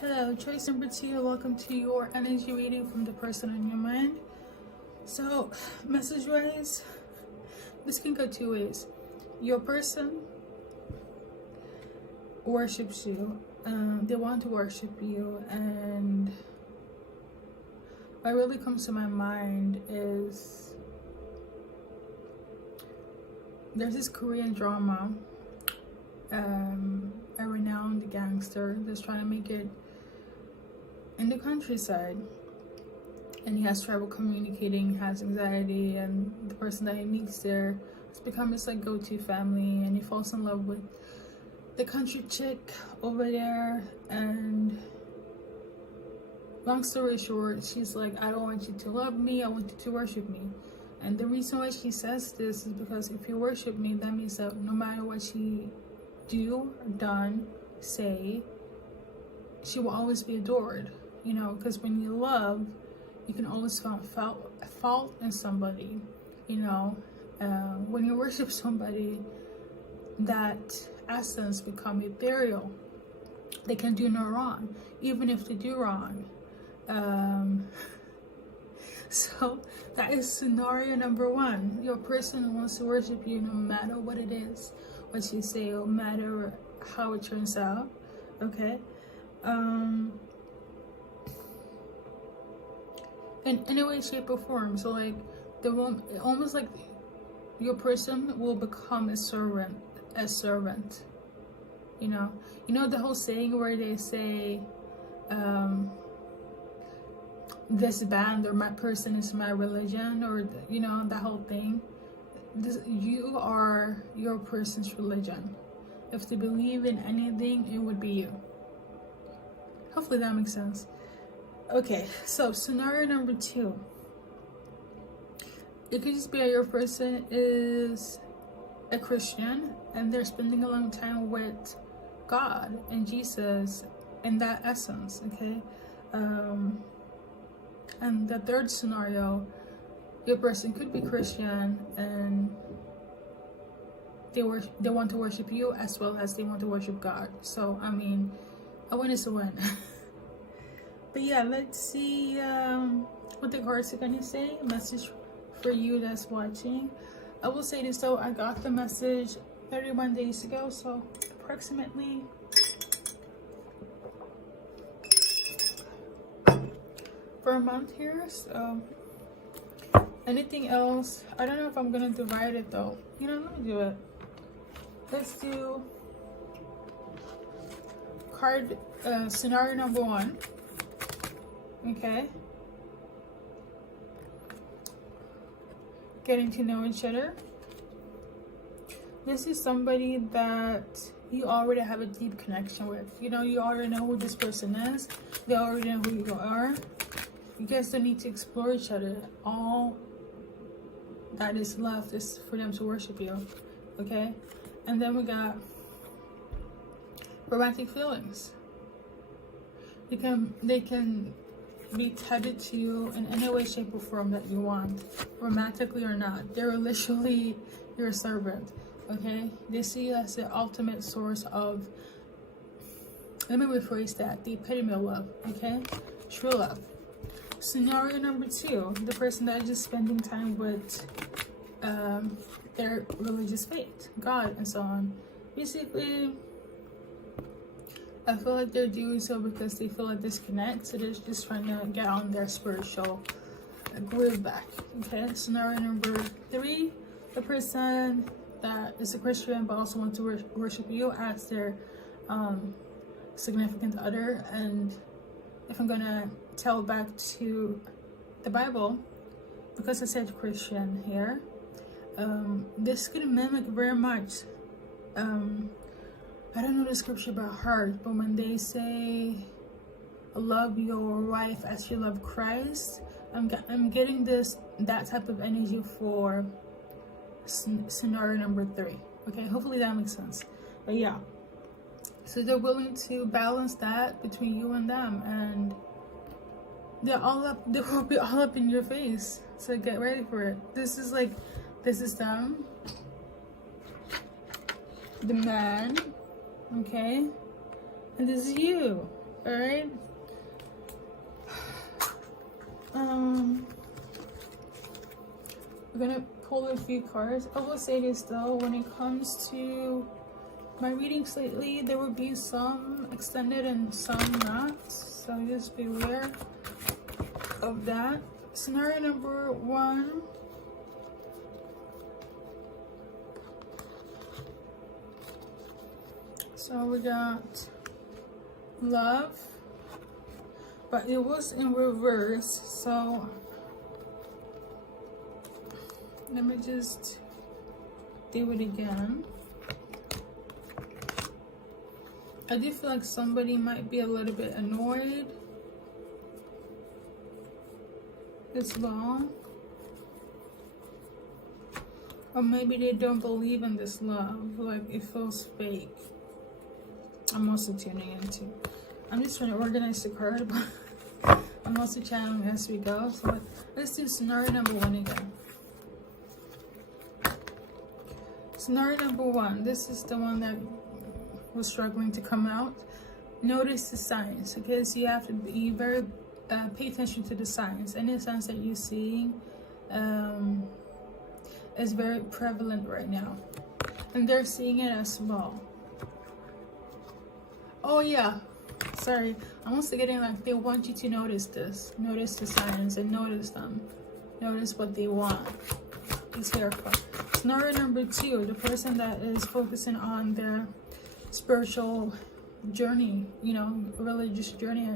Hello, choice number 2. Welcome to your energy reading from the person on your mind. So, message wise, this can go two ways. Your person worships you, they want to worship you, and what really comes to my mind is there's this Korean drama, a renowned gangster that's trying to make it in the countryside, and he has trouble communicating, has anxiety, and the person that he meets there has become his like go-to family, and he falls in love with the country chick over there. And long story short, she's like, I don't want you to love me, I want you to worship me. And the reason why she says this is because if you worship me, that means that no matter what she do, done, say, she will always be adored. You know, because when you love, you can always find fault in somebody. You know, when you worship somebody, that essence become ethereal. They can do no wrong, even if they do wrong. So that is scenario number 1. Your person wants to worship you no matter what it is, what you say, no matter how it turns out. Okay. In any way, shape, or form. So like the one, almost like your person will become a servant. You know the whole saying where they say, this band or my person is my religion, or you know, that whole thing. You are your person's religion. If they believe in anything, it would be you. Hopefully that makes sense. Okay, so scenario number 2. It could just be that your person is a Christian and they're spending a long time with God and Jesus in that essence, okay? And the third scenario, your person could be Christian and they want to worship you as well as they want to worship God. So, I mean, a win is a win. But yeah, let's see what the cards are gonna say. Message for you that's watching. I will say this though, I got the message 31 days ago, so approximately for a month here. So anything else, I don't know if I'm gonna divide it though. You know, let me do it. Let's do card scenario number 1. Okay, getting to know each other. This is somebody that you already have a deep connection with. You know, you already know who this person is. They already know who you are. You guys don't need to explore each other. All that is left is for them to worship you. Okay, and then we got romantic feelings. They can be tethered to you in any way, shape, or form that you want, romantically or not. They're literally your servant, okay? They see you as the ultimate source of, let me rephrase that, the epitome of love, okay? True love. Scenario number 2, the person that is just spending time with their religious faith, God, and so on. Basically, I feel like they're doing so because they feel a disconnect, so they're just trying to get on their spiritual groove back. Okay, scenario number 3, the person that is a Christian but also wants to worship you as their significant other. And if I'm gonna tell back to the Bible, because I said Christian here, this could mimic very much I don't know the scripture by heart, but when they say love your wife as you love Christ, I'm getting that type of energy for scenario number 3. Okay, hopefully that makes sense. But yeah, so they're willing to balance that between you and them, and they will be all up in your face. So get ready for it. This is them, the man, okay, and this is you. All right. We're gonna pull a few cards. I will say this though, when it comes to my readings lately, there will be some extended and some not, so just be aware of that. Scenario number 1. So we got love, but it was in reverse, so let me just do it again. I do feel like somebody might be a little bit annoyed as well. Or maybe they don't believe in this love, like it feels fake. I'm also tuning into. I'm just trying to organize the card, but I'm also channeling as we go. So let's do scenario number 1 again. Scenario number 1. This is the one that was struggling to come out. Notice the signs, okay? So you have to be very pay attention to the signs. Any signs that you're seeing is very prevalent right now, and they're seeing it as well. Oh yeah, sorry, I'm also getting like they want you to notice this, notice the signs and notice them, notice what they want. Be careful. Scenario number 2, the person that is focusing on their spiritual journey, you know, religious journey.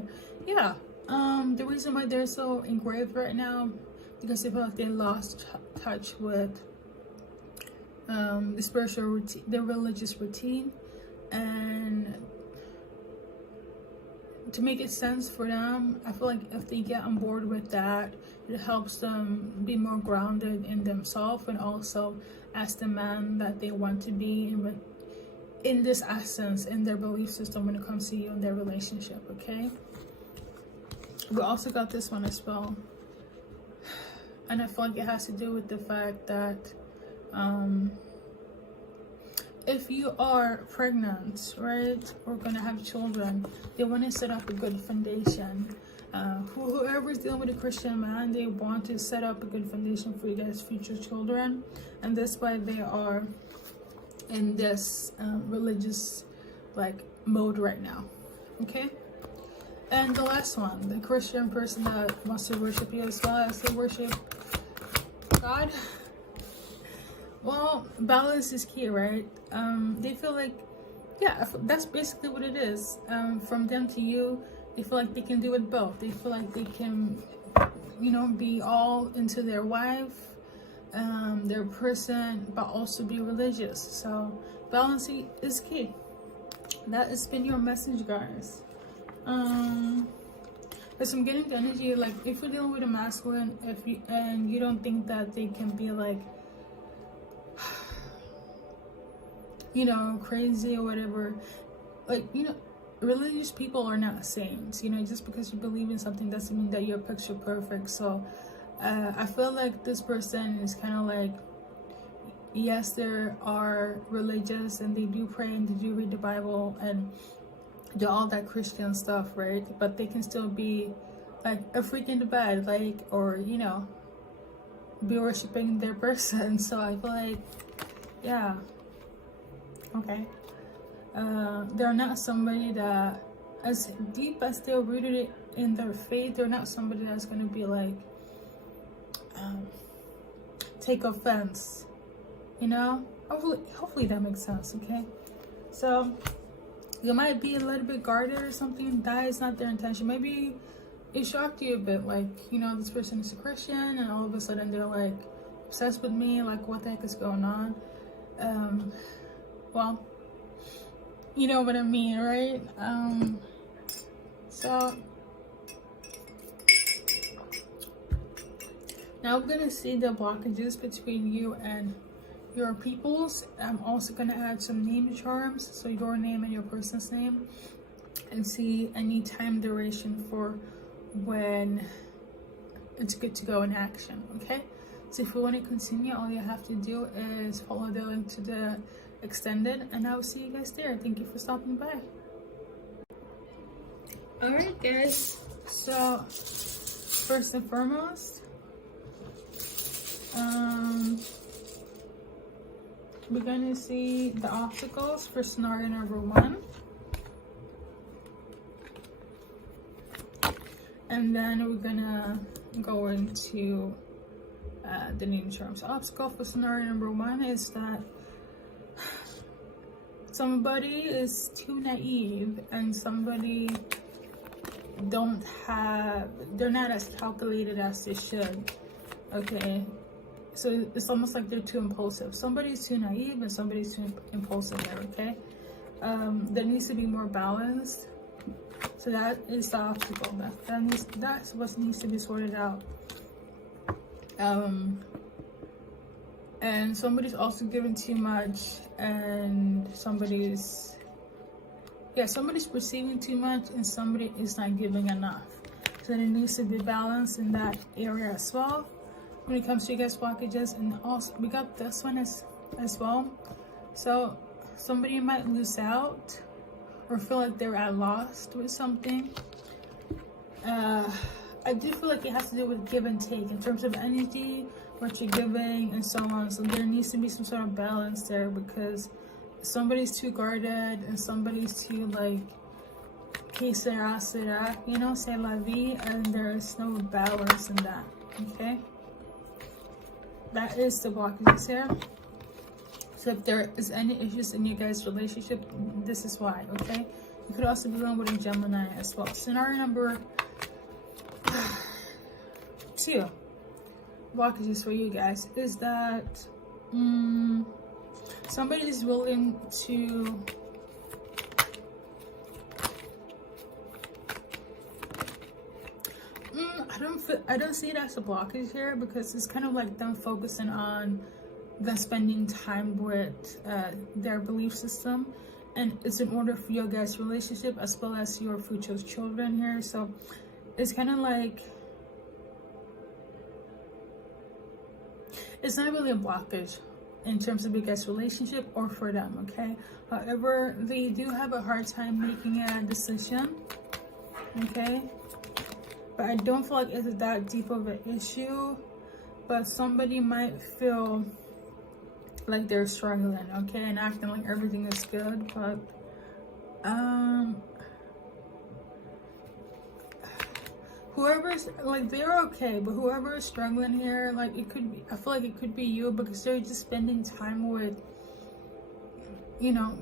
Yeah, the reason why they're so engraved right now, because they feel like they lost touch with the spiritual routine, the religious routine, and to make it sense for them, I feel like if they get on board with that, it helps them be more grounded in themselves, and also as the man that they want to be in this essence, in their belief system when it comes to you and their relationship, okay? We also got this one as well, and I feel like it has to do with the fact that if you are pregnant, right, or gonna have children, they want to set up a good foundation. Whoever's dealing with a Christian man, they want to set up a good foundation for you guys' future children, and that's why they are in this religious like mode right now, okay? And the last one, the Christian person that wants to worship you as well as they worship God. Well, balance is key, right? They feel like, yeah, that's basically what it is. From them to you, they feel like they can do it both. They feel like they can, you know, be all into their wife, their person, but also be religious. So balance is key. That has been your message, guys. Because I'm getting the energy, like, if you're dealing with a masculine, and you don't think that they can be like, you know, crazy or whatever, like, you know, religious people are not saints. You know, just because you believe in something doesn't mean that you're picture perfect. So I feel like this person is kind of like, yes, they are religious and they do pray and they do read the Bible and do all that Christian stuff, right? But they can still be like a freak in the bed, like, or, you know, be worshiping their person. So I feel like, yeah, okay, they're not somebody that, as deep as they're rooted in their faith, they're not somebody that's going to be like take offense, you know. Hopefully that makes sense, okay? So you might be a little bit guarded or something. That is not their intention. Maybe it shocked you a bit, like, you know, this person is a Christian and all of a sudden they're like obsessed with me, like, what the heck is going on? Well, you know what I mean, right? So now I'm gonna see the blockages between you and your peoples. I'm also gonna add some name charms, so your name and your person's name, and see any time duration for when it's good to go in action, okay? So if you want to continue, all you have to do is follow the link to the extended, and I will see you guys there. Thank you for stopping by. Alright guys, so first and foremost, we're gonna see the obstacles for scenario number 1, and then we're gonna go into the name terms. Obstacle for scenario number 1 is that somebody is too naive and somebody they're not as calculated as they should. Okay, so it's almost like they're too impulsive. Somebody's too naive and somebody's too impulsive there. Okay, there needs to be more balanced. So that is the obstacle. That's what needs to be sorted out. And somebody's also giving too much, and somebody's receiving too much, and somebody is not giving enough. So there needs to be balance in that area as well when it comes to you guys blockages. And also we got this one as well. So somebody might lose out or feel like they're at lost with something. I do feel like it has to do with give and take in terms of energy, what you're giving, and so on. So there needs to be some sort of balance there, because somebody's too guarded and somebody's too like que sera, sera, you know, c'est la vie, and there's no balance in that. Okay, that is the blockages here. So if there is any issues in your guys' relationship, this is why. Okay, you could also be dealing with a Gemini as well. Scenario number 2 blockages for you guys is that somebody is willing to I don't see it as a blockage here, because it's kind of like them focusing on them spending time with their belief system, and it's in order for your guys' relationship as well as your future children here. So it's kind of like it's not really a blockage in terms of your guys' relationship or for them. Okay, however, they do have a hard time making a decision. Okay, but I don't feel like it's that deep of an issue, but somebody might feel like they're struggling, okay, and acting like everything is good, but whoever's like, they're okay, but whoever is struggling here, like, it could be, I feel like it could be you, because they're just spending time with, you know,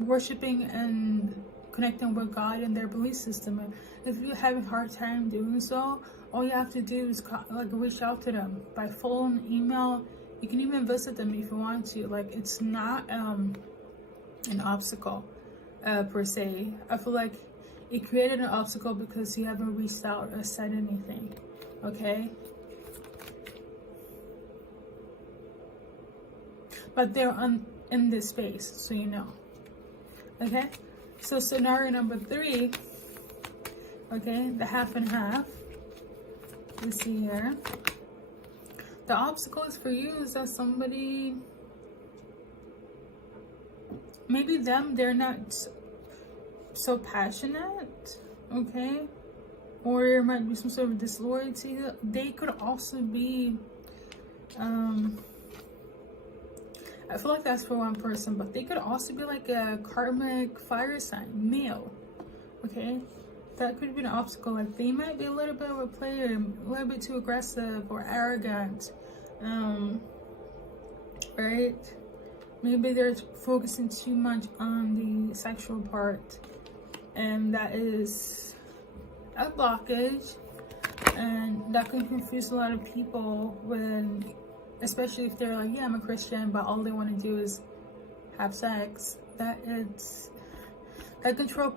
worshiping and connecting with God and their belief system. And if you're having a hard time doing so, all you have to do is like reach out to them by phone, email. You can even visit them if you want to. Like, it's not an obstacle per se. I feel like it created an obstacle because you haven't reached out or said anything. Okay, but they're in this space, so you know. Okay, so scenario number 3, okay, the half and half. Let's see here. The obstacle is for you is that somebody, maybe they're not so passionate, okay, or there might be some sort of disloyalty. They could also be I feel like that's for one person, but they could also be like a karmic fire sign, male, okay? That could be an obstacle. Like, they might be a little bit of a player, a little bit too aggressive or arrogant, right? Maybe they're focusing too much on the sexual part, and that is a blockage, and that can confuse a lot of people when, especially if they're like, yeah, I'm a Christian, but all they want to do is have sex. That can throw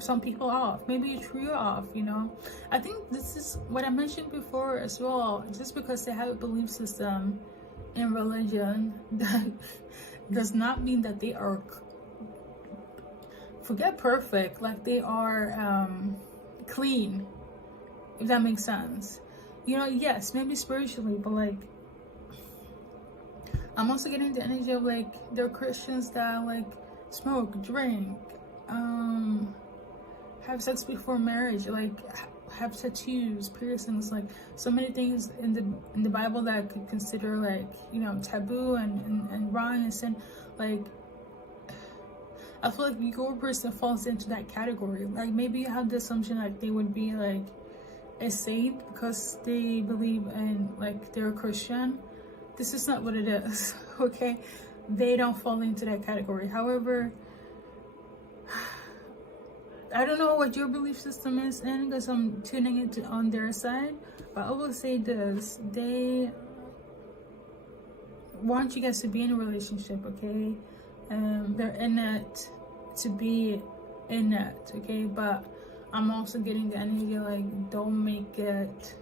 some people off. Maybe you threw off, you know. I think this is what I mentioned before as well. Just because they have a belief system in religion, that does not mean that they are, forget perfect, like they are clean, if that makes sense. You know, yes, maybe spiritually, but like, I'm also getting the energy of like, they're Christians that like smoke, drink, have have sex before marriage, like have tattoos, piercings, like so many things in the Bible that I could consider like, you know, taboo and wrong and sin. Like, I feel like your person falls into that category. Like, maybe you have the assumption like they would be like a saint because they believe in, like, they're a Christian. This is not what it is. Okay, they don't fall into that category. However, I don't know what your belief system is in because I'm tuning into on their side, but I will say this: they want you guys to be in a relationship, okay? They're in it to be in it, okay? But I'm also getting the energy like, don't make it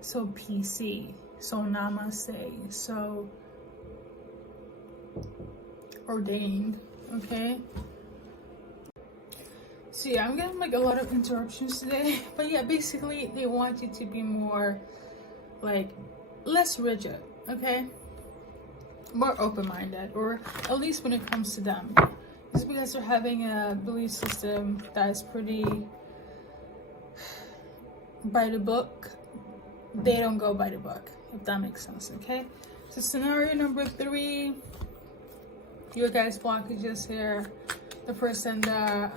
so PC, so namaste, so ordained, okay? So yeah, I'm getting like a lot of interruptions today, but yeah, basically they want you to be more like less rigid, okay? More open-minded, or at least when it comes to them. Just because they're having a belief system that is pretty by the book, they don't go by the book, if that makes sense, okay? So scenario number 3, your guys' blockages here. The person that,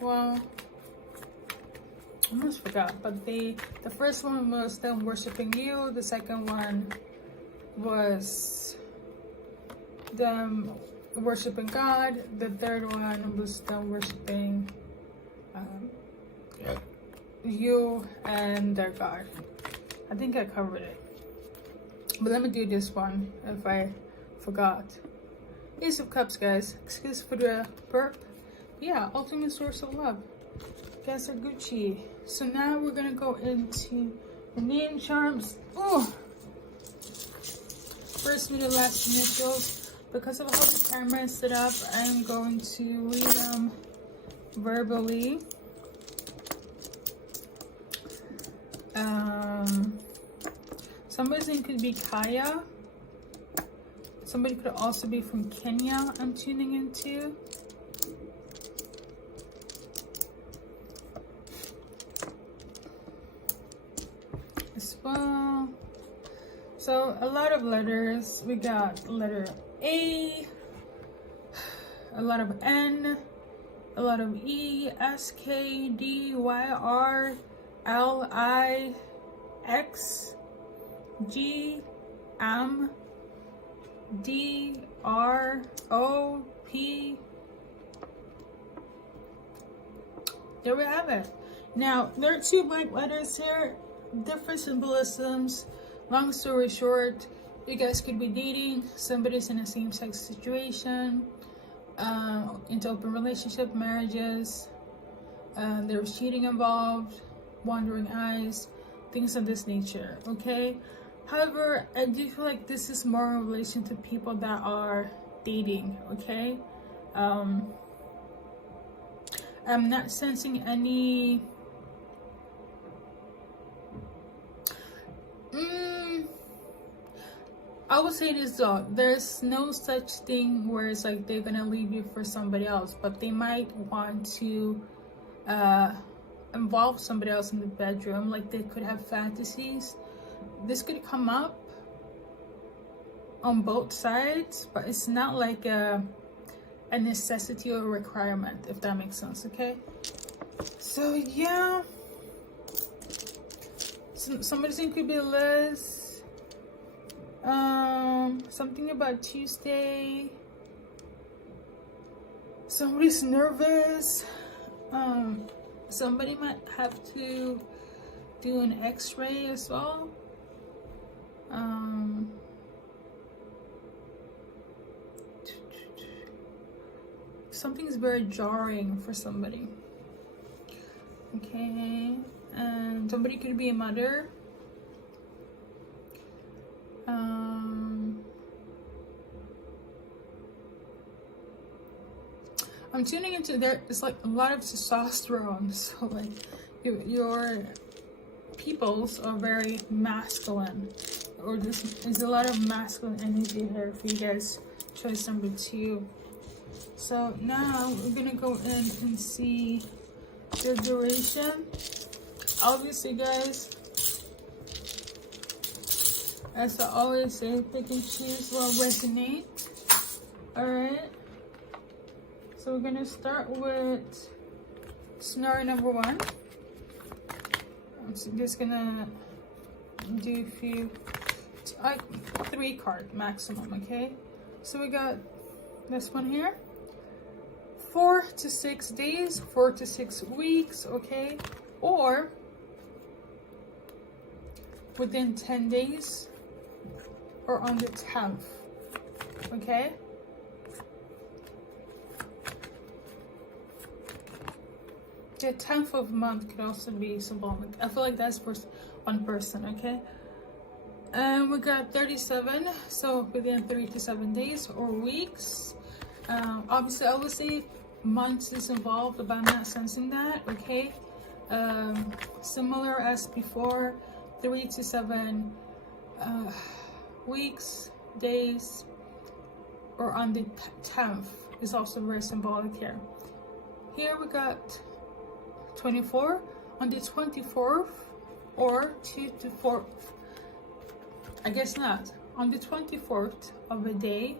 well, I almost forgot, but the first one was them worshiping you. The second one was them worshiping God. The third one was them worshiping you and their God. I think I covered it, but let me do this one if I forgot. Ace of Cups, guys. Excuse for the burp. Yeah, ultimate source of love. You guys are Gucci. So now we're gonna go into the name charms. Oh, first, middle, last initials. Because of how the camera is set up, I'm going to read them verbally. Somebody's name could be Kaya. Somebody could also be from Kenya, I'm tuning into. As well. So a lot of letters. We got letter A, a lot of N, a lot of E, S, K, D, Y, R, L, I, X, G, M, D, R, O, P. There we have it. Now, there are 2 blank letters here, different symbolisms. Long story short, you guys could be dating, somebody's in a same-sex situation, into open relationship, marriages, there was cheating involved, wandering eyes, things of this nature, okay? However, I do feel like this is more in relation to people that are dating, okay? I'm not sensing any I would say this though, there's no such thing where it's like they're gonna leave you for somebody else, but they might want to involve somebody else in the bedroom. Like, they could have fantasies. This could come up on both sides, but it's not like a necessity or a requirement, if that makes sense, okay? So yeah, somebody's name could be Liz. Something about Tuesday. Somebody's nervous. Somebody might have to do an x-ray as well. Something's very jarring for somebody. Okay, and somebody could be a mother. I'm tuning into there. It's like a lot of testosterone, so like your peoples are very masculine, or there's a lot of masculine energy here for you guys. Choice number 2. So now we're gonna go in and see the duration. Obviously, guys, as I always say, pick and choose what resonates. Alright. So we're gonna start with scenario number 1. I'm just gonna do a few, 3 cards maximum, okay? So we got this one here. 4 to 6 days, 4 to 6 weeks, okay? Or within 10 days or on the 10th, okay? The 10th of month could also be symbolic. I feel like that's for one person, okay? And we got 37, so within 3 to 7 days or weeks. Obviously, I would say months is involved, but I'm not sensing that, okay? Similar as before, 3 to 7 weeks, days, or on the 10th is also very symbolic here. Here we got 24 on the 24th or 2 to 4th. I guess not. On the 24th of a day,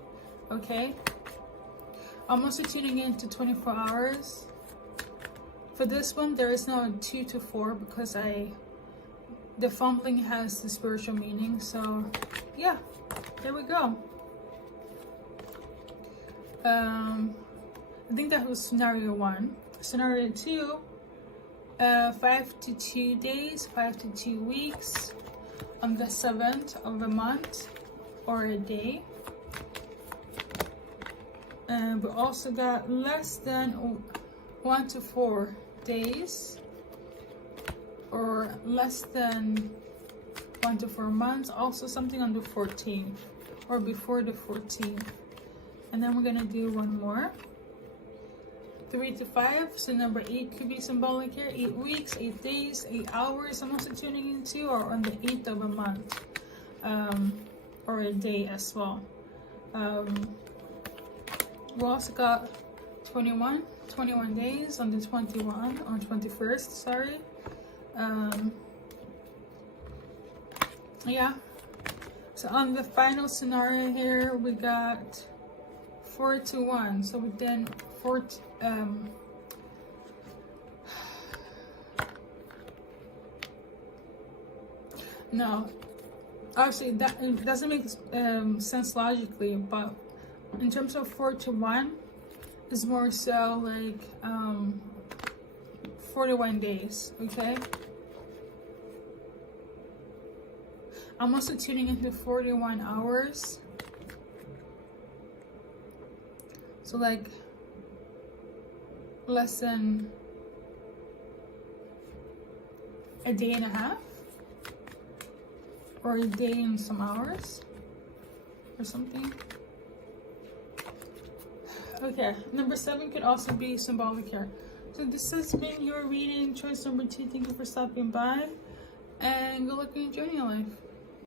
okay? I'm also tuning in to 24 hours. For this one, there is no 2 to 4 because the fumbling has the spiritual meaning. So, yeah, there we go. I think that was scenario 1. Scenario 2, 5 to 2 days, 5 to 2 weeks on the 7th of a month or a day. And we also got less than 1 to 4 days or less than 1 to 4 months, also something on the 14th or before the 14th. And then we're gonna do one more. 3 to 5, so number 8 could be symbolic here. 8 weeks, 8 days, 8 hours. I'm also tuning into, or on the 8th of a month, or a day as well. We also got 21 days on the 21st, sorry. Yeah. So on the final scenario here, we got 4 to 1. So within 4 no, actually that it doesn't make sense logically, but in terms of 4 to 1 is more so like 41 days, okay? I'm also tuning into 41 hours, so like less than a day and a half or a day and some hours or something. Okay, number 7 could also be symbolic here. So this has been your reading, choice number 2. Thank you for stopping by, and good luck in enjoying your life.